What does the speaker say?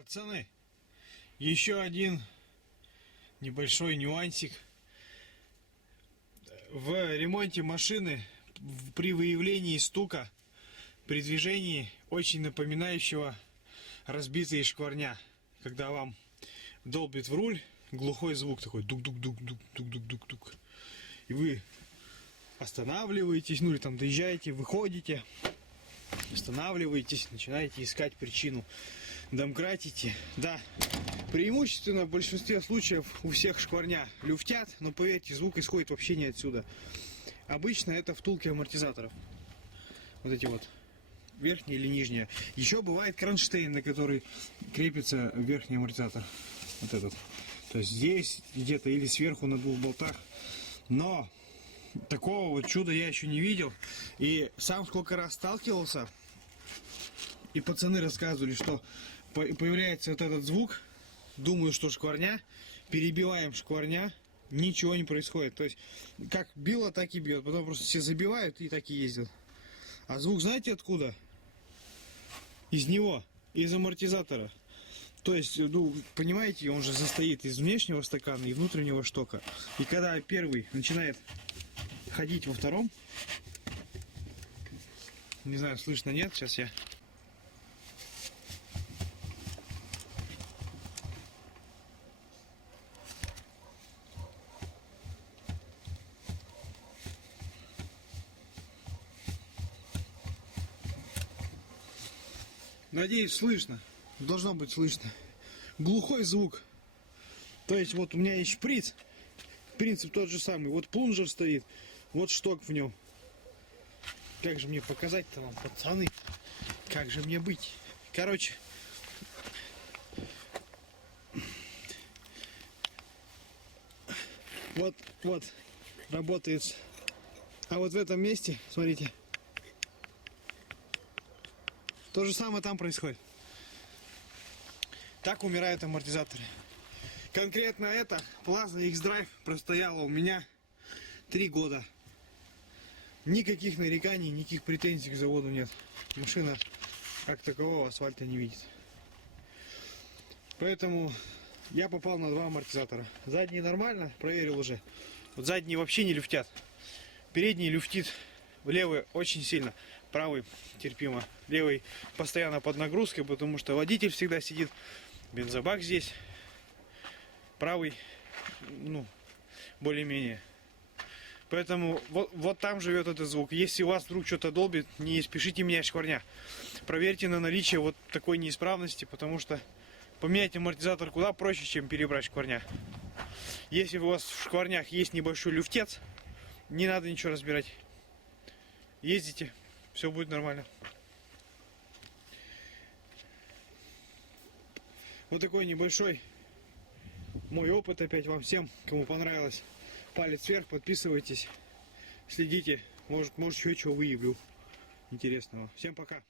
Пацаны, еще один небольшой нюансик. В ремонте машины при выявлении стука при движении, очень напоминающего разбитые шкварня, когда вам долбит в руль глухой звук такой дук-дук-дук-дук-дук-дук-дук, и вы останавливаетесь, ну или там доезжаете, выходите, останавливаетесь, начинаете искать причину, домкратите. Да, преимущественно в большинстве случаев у всех шкварня люфтят, но поверьте, звук исходит вообще не отсюда. Обычно это втулки амортизаторов, вот эти вот, верхняя или нижняя. Еще бывает кронштейн, на который крепится верхний амортизатор, вот этот. То есть здесь где-то или сверху на двух болтах. Но такого вот чуда я еще не видел. И сам сколько раз сталкивался, и пацаны рассказывали, что появляется вот этот звук, думаю, что шкварня, перебиваем шкварня, ничего не происходит. То есть как било, так и бьет. Потом просто все забивают и так и ездят. А звук знаете откуда? Из него, из амортизатора. То есть, ну, понимаете, он же состоит из внешнего стакана и внутреннего штока. И когда первый начинает ходить во втором, не знаю, слышно, нет, сейчас я... Надеюсь, слышно. Должно быть слышно. Глухой звук. То есть вот у меня есть шприц. Принцип тот же самый. Вот плунжер стоит. Вот шток в нем. Как же мне показать-то вам, пацаны? Как же мне быть? Короче. Вот. Работает. А вот в этом месте, смотрите. То же самое там происходит. Так умирают амортизаторы. Конкретно это Plaza X-Drive простояла у меня 3 года. Никаких нареканий, никаких претензий к заводу нет. Машина как такового асфальта не видит. Поэтому я попал на 2 амортизатора. Задний нормально, проверил уже. Вот задние вообще не люфтят. Передний люфтит. Левый очень сильно, правый терпимо. Левый постоянно под нагрузкой, потому что водитель всегда сидит. Бензобак здесь. Правый, ну, более-менее. Поэтому вот там живет этот звук. Если у вас вдруг что-то долбит, не спешите менять шкварня. Проверьте на наличие вот такой неисправности, потому что поменять амортизатор куда проще, чем перебрать шкварня. Если у вас в шкварнях есть небольшой люфтец, не надо ничего разбирать. Ездите, все будет нормально. Вот такой небольшой мой опыт опять вам всем, кому понравилось. Палец вверх, подписывайтесь, следите, может еще чего выявлю интересного. Всем пока.